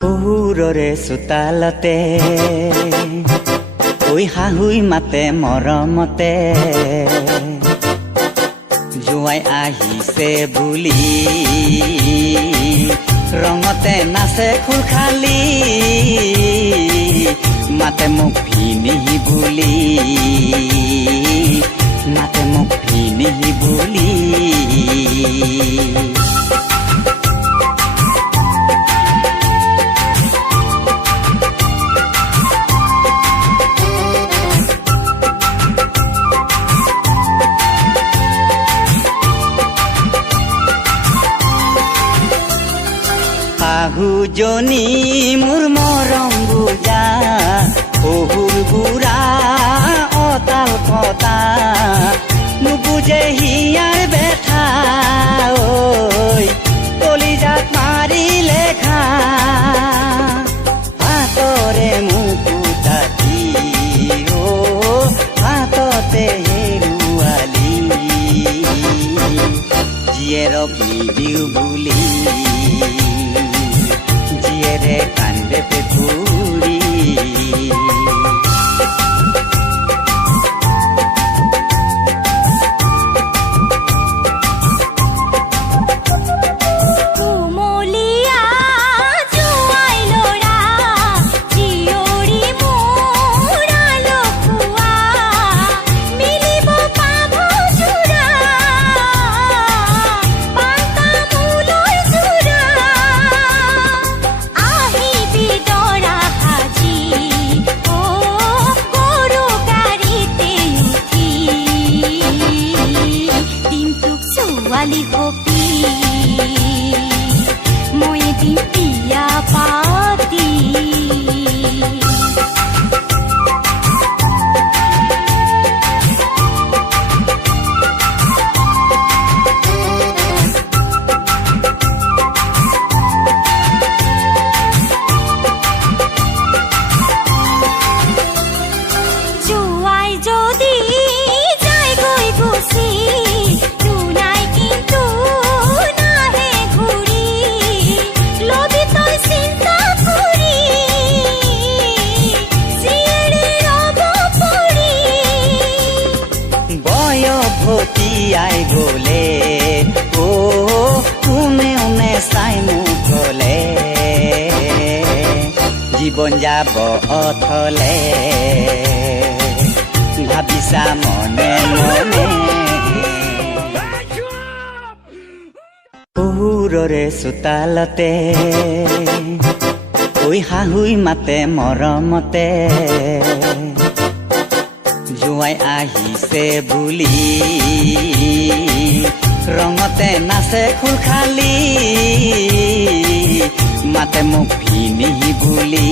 শহুৰৰে চোতালতে ঐ শাহুই মাতে মৰমতে জোঁৱাই আহিছে বুলি ৰঙতে নাচে খুলখালি মাতে মোক ভিনী বুলি মাতে মোক ভিনী বুলি শাহুজনী মোৰ মৰম বুজা শহুৰ বুঢ়া অতাল কটা নুবুজে হিয়াৰ বেঠা ঐ কলিজাত মাৰিলে খা হাতৰে মুকুতাটি হাততে হেৰুৱালি জীয়েৰক নিদিওঁ বুলি জীয়েৰে কান্দে পেকুৰি ছোৱালী হপি মই এদিন বিয়া পাতি জোঁৱাই যদি যায় গৈ গুচি ভতিয়াই গলে কোনে কোনে চাই মুখলে জীৱন যাব অথলে ভাবিছা মনে মনে শহুৰৰে চোতালতে ঐ শাহুই মাতে মৰমতে জোঁৱাই আহিছে বুলি ৰঙতে নাচে খুলখালি মাতে মোক ভিনী বুলি